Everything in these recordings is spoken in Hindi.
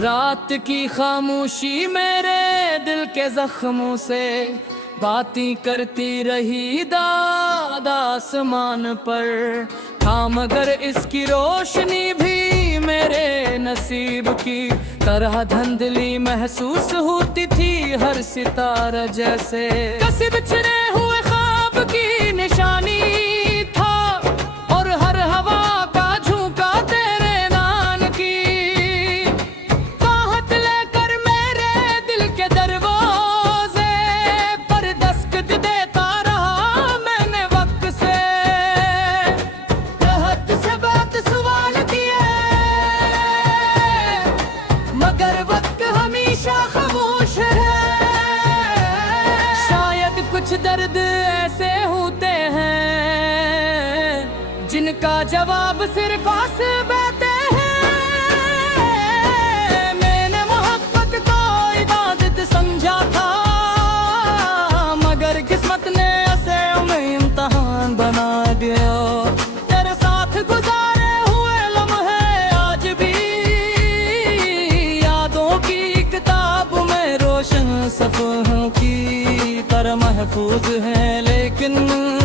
रात की खामोशी मेरे दिल के जख्मों से बातें करती रही दाद आसमान पर था, मगर इसकी रोशनी भी मेरे नसीब की तरह धुंधली महसूस होती थी हर सितारा जैसे। कसी बिछड़े हुए ख्वाब की निशानी था और हर हवा का झोंका तेरे नाम की आहट लेकर मेरे दिल के दरवाजे पर दस्तक देता रहा मैंने वक्त से। राहत से बात सवाल किए मगर वक्त हमेशा खामोश है। शायद कुछ दर्द ऐसे होते हैं जिनका जवाब सिर्फ आंसू बहते हैं। मैंने मोहब्बत को इबादत समझा था मगर किस्मत ने ऐसे में इम्तिहान बना दिया। तेरे साथ गुजारे हुए लम्हे आज भी यादों की किताब में रोशन सफ़हों की तरह महफूज है, लेकिन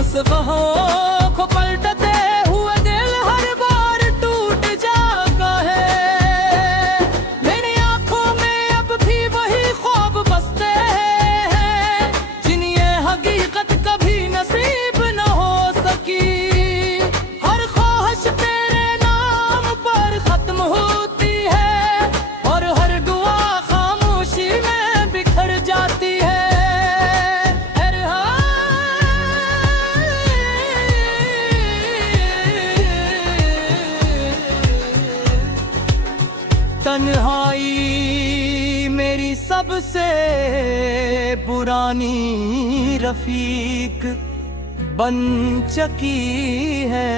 सफ़हों को पलटते हुए दिल हर बार टूट जाता है। मेरी आंखों में अब भी वही ख्वाब बसते हैं जिन्हें हकीकत कभी नसीब न हो सकी। हर ख्वाहिश तेरे नाम पर खत्म होती है और हर दुआ खामोशी में बिखर जाती है। तन्हाई मेरी सबसे पुरानी रफीक बन चुकी है।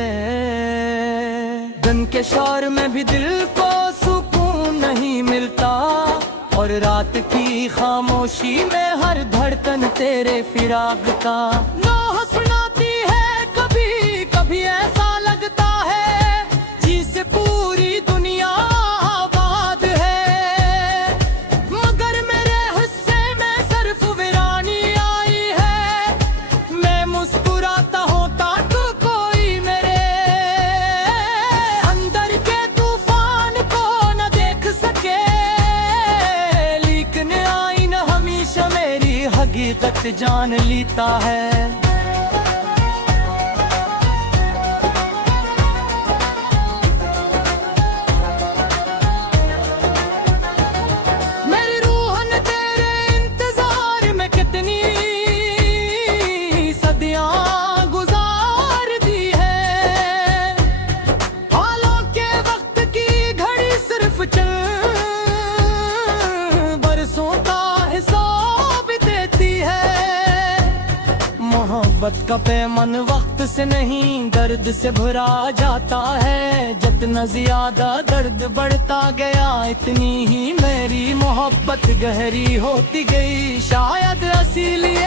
दिन के शोर में भी दिल को सुकून नहीं मिलता और रात की खामोशी में हर धड़कन तेरे फिराक का नोह सुनाती है। कभी कभी ऐसा लगता है जिसे पूरी दुनिया आबाद है, मगर मेरे हिस्से में सिर्फ वीरानी आई है। मैं मुस्कुराता होता तो कोई मेरे अंदर के तूफान को न देख सके, लेकिन आईना हमेशा मेरी हकीकत जान लेता है। मेरी रूह ने तेरे इंतजार में कितनी सदियां गुजार दी है। हालों के वक्त की घड़ी सिर्फ चल बरसों का हिसाब देती है। मोहब्बत का पैमान वक्त से नहीं दर्द से भरा जाता है। जितना ज्यादा दर्द बढ़ता गया इतनी ही मेरी मोहब्बत गहरी होती गई। शायद इसीलिए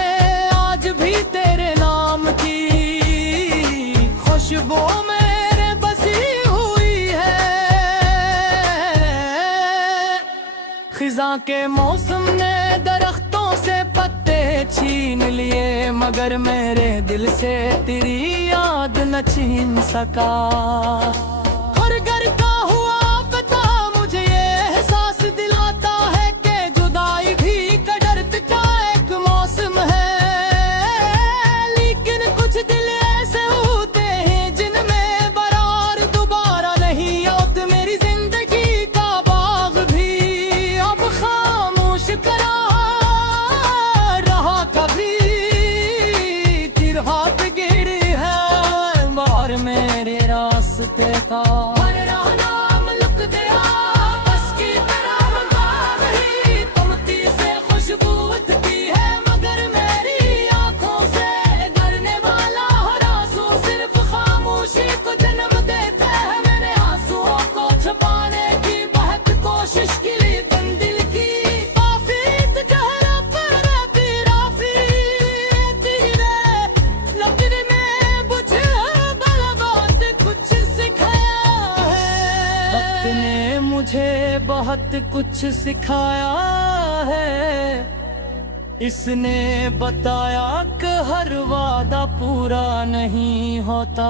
आज भी तेरे नाम की खुशबू मेरे बसी हुई है। खिज़ां के मौसम ने दरख्तों से पत्ते छीन लिए मगर मेरे दिल से तेरी याद न छीन सका। हर घर का हुआ पता मुझे ये एहसास दिलाता है कि जुदाई भी कदरत का एक मौसम है। लेकिन कुछ दिल ऐसे होते हैं जिनमें बरार दोबारा नहीं आते। मेरी जिंदगी का बाग भी अब खामोश करा रहा। कभी हाथ गिरी है बाहर मेरे रास्ते मुझे बहुत कुछ सिखाया है। इसने बताया कि हर वादा पूरा नहीं होता,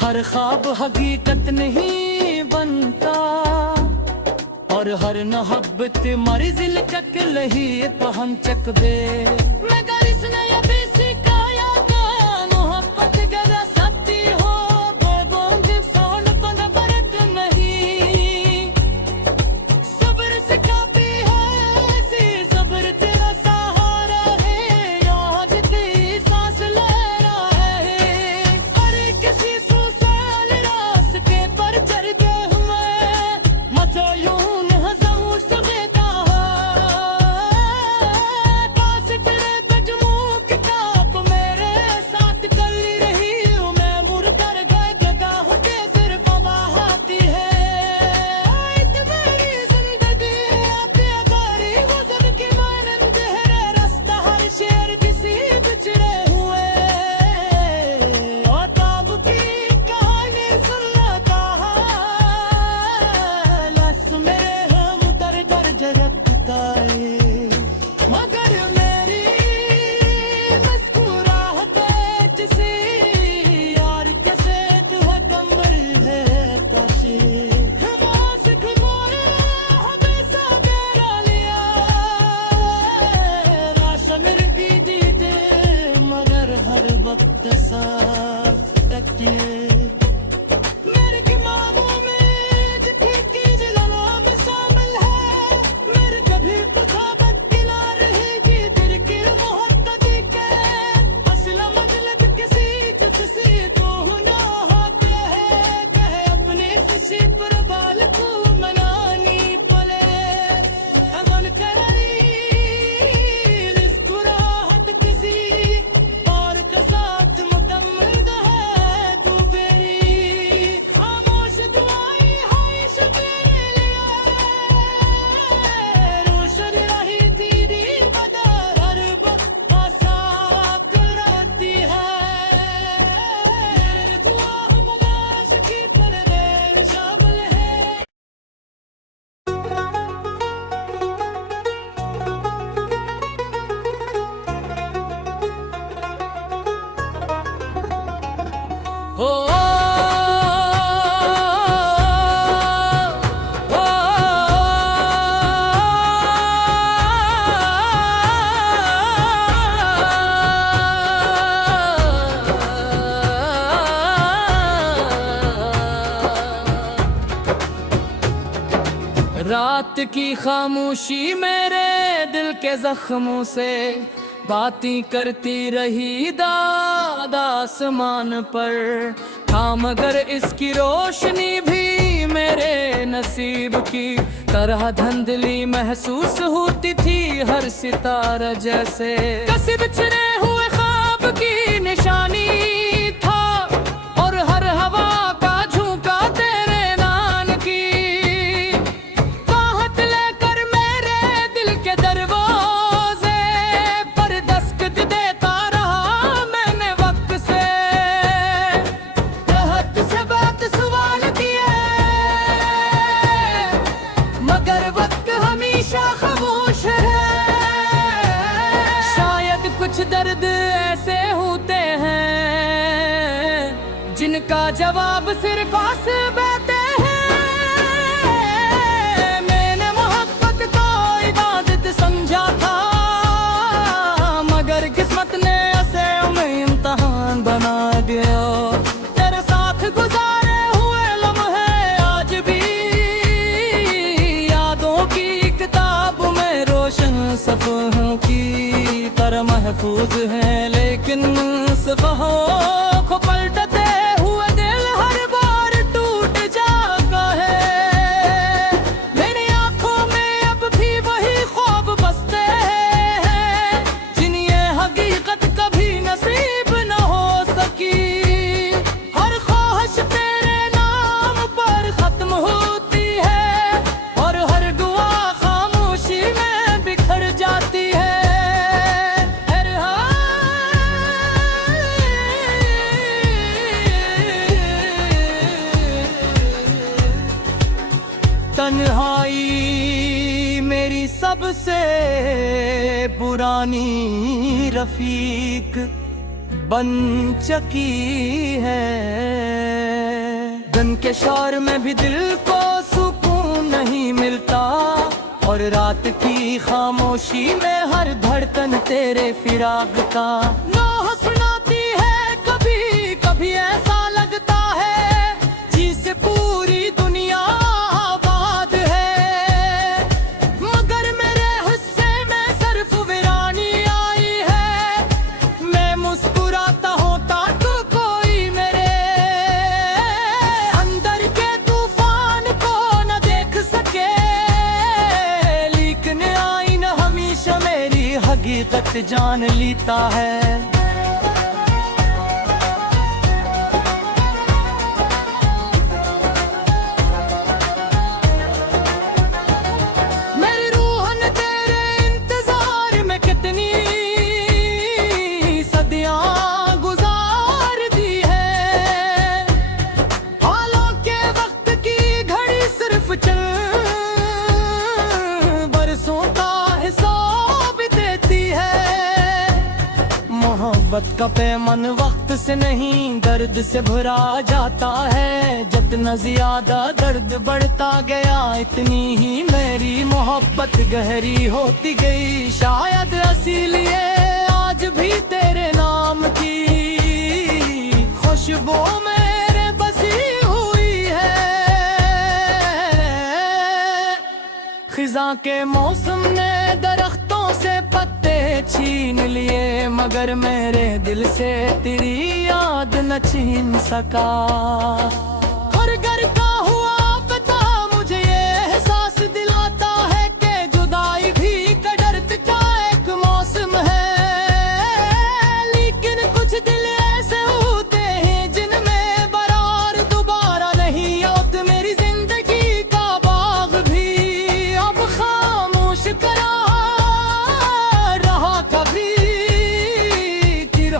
हर ख्वाब हकीकत नहीं बनता, और हर मोहब्बत मरिजिल चक लही पहन चक बे। मगर इसने ये भी सिखाया कि मोहब्बत गरा सच्ची हो, बेगोंद सोन पर फर्क नहीं। सब्र सिखाती है सी सब्र तेरा सहारा है, आज तेरी सांस ले रहा है। अरे किसी सुसाल रास्ते पर चलते हुए मचोयूं रात की खामोशी मेरे दिल के जख्मों से बातें करती रही दादा आसमान पर था, मगर इसकी रोशनी भी मेरे नसीब की तरह धुंधली महसूस होती थी हर सितारा जैसे। कसी बिछड़े हुए ख्वाब की निशानी था, और हर हवा का झोंका तेरे नाम की बाहत लेकर मेरे दिल के दरवाजे पर दस्तक देता रहा मैंने वक्त से। राहत से बात सवाल किए, मगर वक्त हमेशा खामोश है। शायद कुछ दर्द ऐसे होते हैं जिनका जवाब सिर्फ आंसू बहते हैं। मैंने मोहब्बत को इबादत समझा था, मगर किस्मत ने ऐसे में इम्तिहान बना दिया। तेरे साथ गुजारे हुए लम्हे आज भी यादों की किताब में रोशन सफ़हों की तरह महफूज है, लेकिन सफ़हों को पलटते हुए दिल हर बार टूट जाता है। मेरी आंखों में अब भी वही ख्वाब बसते हैं जिन्हें हकीकत कभी नसीब न हो सकी। हर ख्वाहिश तेरे नाम पर खत्म होती है, और हर दुआ खामोशी में बिखर जाती है। तन्हाई मेरी सबसे पुरानी रफीक बन चुकी है। दिन के शोर में भी दिल को सुकून नहीं मिलता, और रात की खामोशी में हर धड़कन तेरे फिराक का नोह सुनाती है। कभी कभी ऐसा लगता है जिसे पूरी दुनिया आबाद है, मगर मेरे हिस्से में सिर्फ वीरानी आई है। मैं मुस्कुराता होता तो कोई मेरे अंदर के तूफान को न देख सके, लेकिन आईना हमेशा मेरी हकीकत जान लेता है। मोहब्बत का पैमान वक्त से नहीं दर्द से भरा जाता है। जितना ज्यादा दर्द बढ़ता गया इतनी ही मेरी मोहब्बत गहरी होती गई। शायद इसीलिए आज भी तेरे नाम की खुशबू मेरे बसी हुई है। खिज़ां के मौसम ने दरख्तों से पत्ते छीन लिए, मगर मेरे दिल से तेरी याद न छीन सका। हर घर का हुआ पता मुझे ये एहसास दिलाता है कि जुदाई भी कदरत का एक मौसम है। लेकिन कुछ दिल ऐसे होते हैं जिनमें बरार दोबारा नहीं आते। मेरी जिंदगी का बाग भी अब खामोश करा रहा, कभी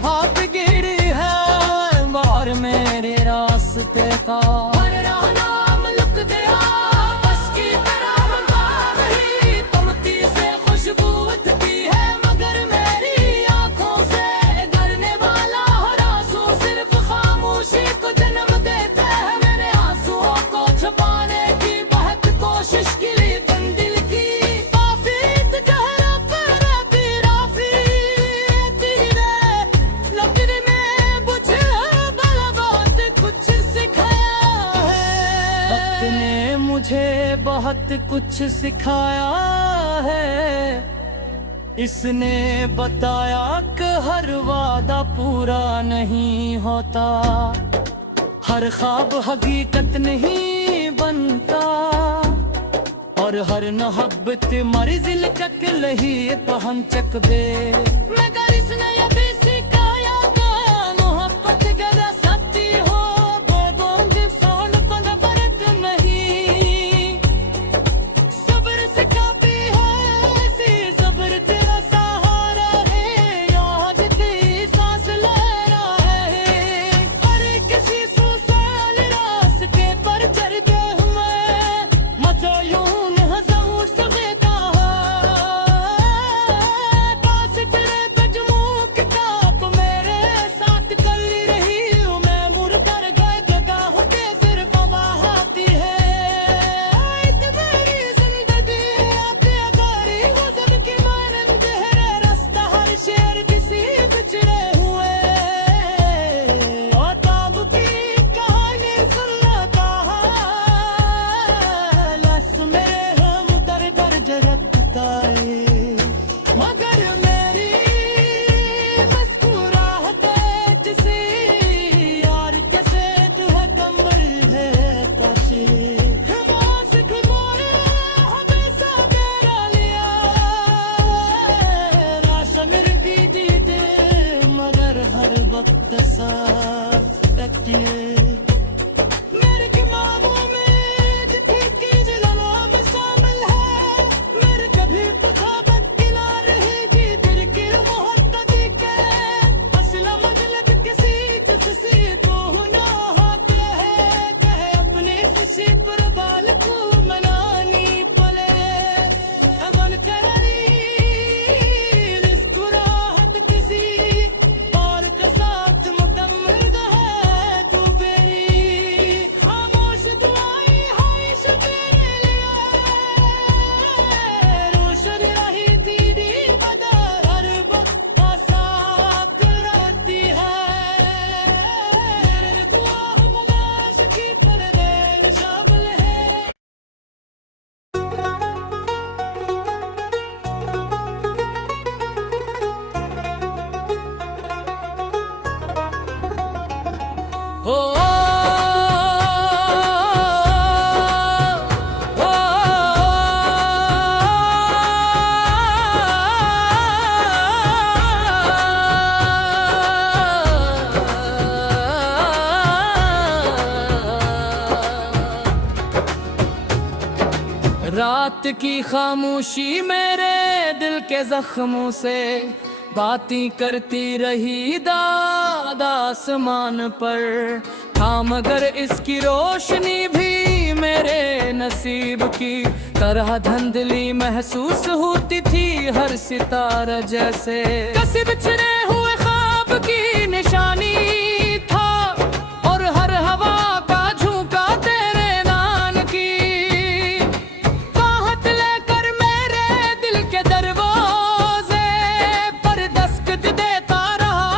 हाथ गिर है बाहर मेरे रास्ते का। नाम लुक गया बस की तरह ही तुमती से खुशबू उठती है, मगर मेरी आंखों से डरने वाला हर आंसू सिर्फ खामोशी को जन्म देता है। मेरे आंसुओं को छुपाने की बहुत कोशिश की, लेकिन दिल की आफियत गहरा पर बिराफी तेरे लकड़ी में बुझे भला बहुत कुछ सिखाया है। वक्त ने मुझे बहुत कुछ सिखाया है। इसने बताया कि हर वादा पूरा नहीं होता, हर ख्वाब हकीकत नहीं बनता, और हर मोहब्बत मरिजिल चक लही पहन चक दे। मगर इसने ये भी सिखाया कि मोहब्बत गदा सच्ची हो, बोंद सोन पन बरत नहीं। सब्र सिखाती है ऐसी सब्र तेरा सहारा है, आज की सांस ले रहा है। हर किसी सुसाल रास्ते पर चलते हुए मचायूं हंसाऊं सवेता है। पास तेरे पे जमूक का रात की खामोशी मेरे दिल के जख्मों से बातें करती रही दाद आसमान पर था, मगर इसकी रोशनी भी मेरे नसीब की तरह धुंधली महसूस होती थी हर सितारा जैसे। कसी बिछड़े हुए ख्वाब की निशानी था और हर हवा का झोंका तेरे नाम की बाहत लेकर मेरे दिल के दरवाजे पर दस्तक देता रहा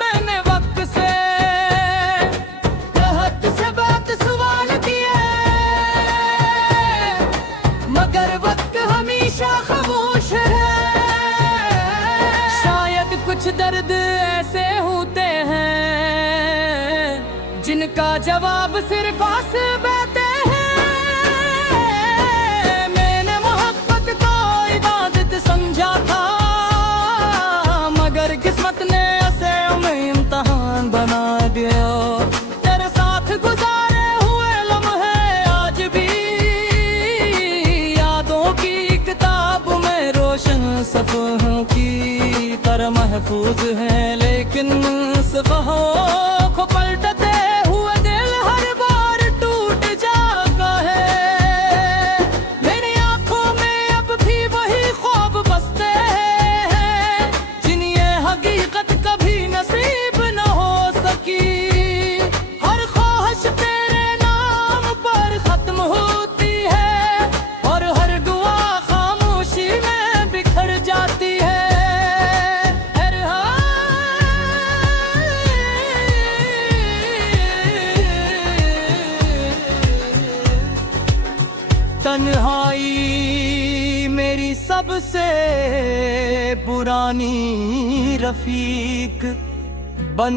मैंने वक्त से। राहत से बात सवाल किए मगर वक्त हमेशा खामोश है। शायद कुछ दर्द ऐसे होते हैं जिनका जवाब सिर्फ आंसू बहते हैं। मैंने मोहब्बत को इबादत समझा था मगर किस्मत ने ऐसे में इम्तिहान बना दिया। तेरे साथ गुजारे हुए लम्हे आज भी यादों की किताब में रोशन सफ़हों की तरह महफूज है, लेकिन सफ़हों को पलटते हुए दिल हर बार टूट जाता है। मेरी आंखों में अब भी वही ख्वाब बसते हैं जिन्हें हकीकत कभी नसीब न हो सकी। हर ख्वाहिश तेरे नाम पर खत्म होती है और हर दुआ खामोशी में बिखर जाती है। तन्हाई मेरी सबसे पुरानी रफीक बन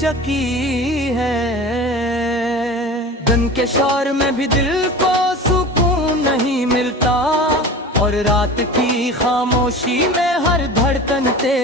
चुकी है। दिन के शोर में भी दिल को सुकून नहीं मिलता और रात की खामोशी में हर धड़कन तेरे